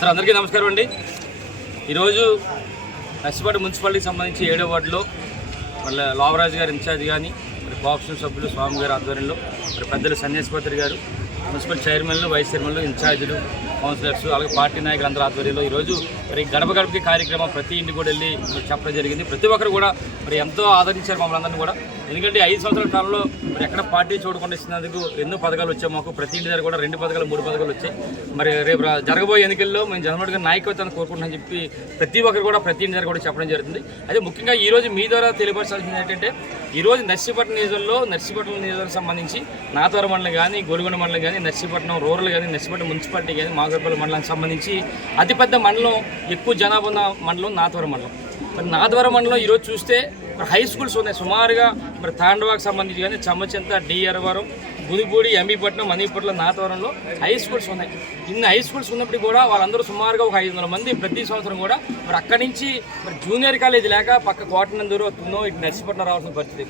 sir అందరికీ నమస్కారం అండి ఈరోజు నష్టపాటి మున్సిపాలిటీకి సంబంధించి ఏడో వార్డులో మళ్ళీ లోవరాజు గారు ఇన్ఛార్జ్ కానీ మరి కోఆపరేషన్ సభ్యులు స్వామి గారి ఆధ్వర్యంలో మరి పెద్దలు సన్యాసిపత్రి గారు మున్సిపల్ చైర్మన్లు వైస్ చైర్మన్లు ఇన్ఛార్జీలు కౌన్సిలర్స్ అలాగే పార్టీ నాయకులందరూ ఆధ్వర్యంలో ఈరోజు మరి గడప గడపకి కార్యక్రమం ప్రతి ఇంటి కూడా వెళ్ళి చెప్పడం జరిగింది ప్రతి ఒక్కరు కూడా మరి ఎంతో ఆదరించారు మమ్మల్ని అందరినీ కూడా ఎందుకంటే ఐదు సంవత్సరాల కాలంలో మరి ఎక్కడ పార్టీ చూడకుండా ఇచ్చినందుకు ఎన్నో పథకాలు వచ్చాయి మాకు ప్రతి ఇంటి దగ్గర కూడా రెండు పథకాలు మూడు పథకాలు వచ్చాయి మరి రేపు జరగబోయే ఎన్నికల్లో మేము జనమడిగా నాయకత్వాన్ని కోరుకుంటున్నామని చెప్పి ప్రతి ఒక్కరు కూడా ప్రతి ఇంటి దగ్గర కూడా చెప్పడం జరుగుతుంది అదే ముఖ్యంగా ఈరోజు మీ ద్వారా తెలియపరచాల్సింది ఏంటంటే ఈరోజు నర్సీపట్నం నియోజకంలో నర్సీపట్నం నియోజకవర్గం సంబంధించి నాతవరం మండలం కానీ గోలుగొండ మండలం కానీ నర్సీపట్నం రూరల్ కానీ నర్సీపట్నం మున్సిపాలిటీ కానీ మా నాగర్పల్లి మండలానికి సంబంధించి అతిపెద్ద మండలం ఎక్కువ జనాభా ఉన్న మండలం నాథవరం మండలం మరి నాథవరం మండలం ఈరోజు చూస్తే హై స్కూల్స్ ఉన్నాయి సుమారుగా మరి తాండవాకు సంబంధించి కానీ చమ్మచింత డిఆర్వరం గుదిపూడి ఎంబీపట్నం మణిపట్ల నాతవరంలో హై స్కూల్స్ ఉన్నాయి ఇన్ని హై స్కూల్స్ ఉన్నప్పటికీ కూడా వాళ్ళందరూ సుమారుగా ఒక ఐదు వందల మంది ప్రతి సంవత్సరం కూడా మరి అక్కడి నుంచి మరి జూనియర్ కాలేజ్ లేక పక్క కోటనందూరు తున్నో ఇటు నర్సిపట్నం రావాల్సిన పరిస్థితి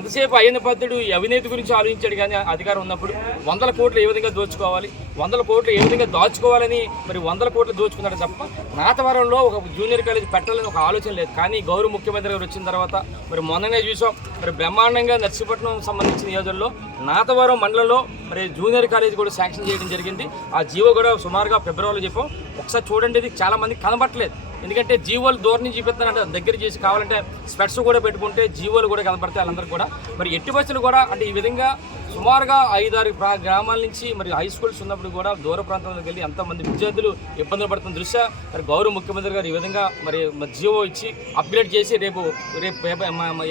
ఎంతసేపు అయిన పద్ధతుడు అవినీతి గురించి ఆలోచించాడు కానీ అధికారం ఉన్నప్పుడు వందల కోట్లు ఏ విధంగా దోచుకోవాలి వందల కోట్లు ఏ విధంగా దాచుకోవాలని మరి వందల కోట్లు దోచుకున్నాడు తప్ప నాతవరంలో ఒక జూనియర్ కాలేజ్ పెట్టాలని ఒక ఆలోచన లేదు కానీ గౌరవ ముఖ్యమంత్రి గారు వచ్చిన తర్వాత మరి మొన్ననే చూసాం మరి బ్రహ్మాండంగా నర్సీపట్నం సంబంధించిన నియోజకవర్గంలో నాతవరం మండలంలో మరి జూనియర్ కాలేజ్ కూడా శాంక్షన్ చేయడం జరిగింది ఆ జీవో కూడా సుమారుగా ఫిబ్రవరిలో చెప్పాం ఒకసారి చూడండి ఇది చాలామంది కనబట్టలేదు ఎందుకంటే జీవోలు దూరం నుంచి చూపిస్తానంటే దగ్గర చేసి కావాలంటే స్పెట్స్ కూడా పెట్టుకుంటే జీవోలు కూడా కనపడతాయి వాళ్ళందరూ కూడా మరి ఎట్టి బస్సులు కూడా అంటే ఈ విధంగా సుమారుగా ఐదారు గ్రామాల నుంచి మరి హై స్కూల్స్ ఉన్నప్పుడు కూడా దూర ప్రాంతంలోకి వెళ్ళి ఎంతమంది విద్యార్థులు ఇబ్బందులు పడుతున్న దృశ్య మరి గౌరవ ముఖ్యమంత్రి గారు ఈ విధంగా మరి జీవో ఇచ్చి అప్గ్రేడ్ చేసి రేపు రేపు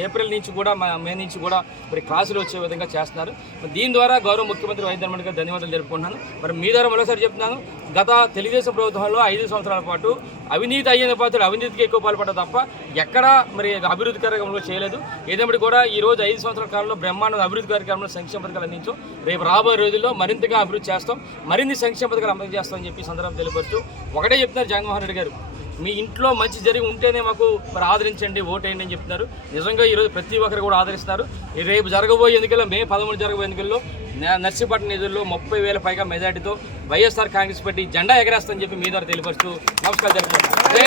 ఏప్రిల్ నుంచి కూడా మే నుంచి కూడా మరి క్లాసులు వచ్చే విధంగా చేస్తున్నారు దీని ద్వారా గౌరవ ముఖ్యమంత్రి ముఖ్యమంత్రి వైఎస్ జగన్మోహన్ గారు ధన్యవాదాలు తెలుపుకుంటున్నాను మరి మీ ద్వారా మరోసారి చెప్తున్నాను గత తెలుగుదేశం ప్రభుత్వంలో ఐదు సంవత్సరాల పాటు అవినీతి అయ్యే పాత్ర అవినీతికి ఎక్కువ పాల్పడ్డ తప్ప ఎక్కడా మరి అభివృద్ధి కార్యక్రమంలో చేయలేదు ఏదైనప్పటికీ కూడా ఈ రోజు ఐదు సంవత్సరాల కాలంలో బ్రహ్మాండ అభివృద్ధి కార్యక్రమంలో సంక్షేమ పథకాలు అందించాం రేపు రాబోయే రోజుల్లో మరింతగా అభివృద్ధి చేస్తాం మరిన్ని సంక్షేమ పథకాలు అమలు చేస్తామని చెప్పి సందర్భం తెలియపరచు ఒకటే చెప్తున్నారు జగన్మోహన్ రెడ్డి గారు మీ ఇంట్లో మంచి జరిగి ఉంటేనే మాకు మరి ఆదరించండి ఓటేయండి అని చెప్తున్నారు నిజంగా ఈరోజు ప్రతి ఒక్కరు కూడా ఆదరిస్తారు రేపు జరగబోయే ఎన్నికల్లో మే పదమూడు జరగబోయే ఎన్నికల్లో నర్సీపట్నం నిధుల్లో ముప్పై వేల పైగా మెజార్టీతో వైఎస్ఆర్ కాంగ్రెస్ పార్టీ జెండా ఎగరేస్తా అని చెప్పి మీ ద్వారా తెలియపరుస్తూ నమస్కారం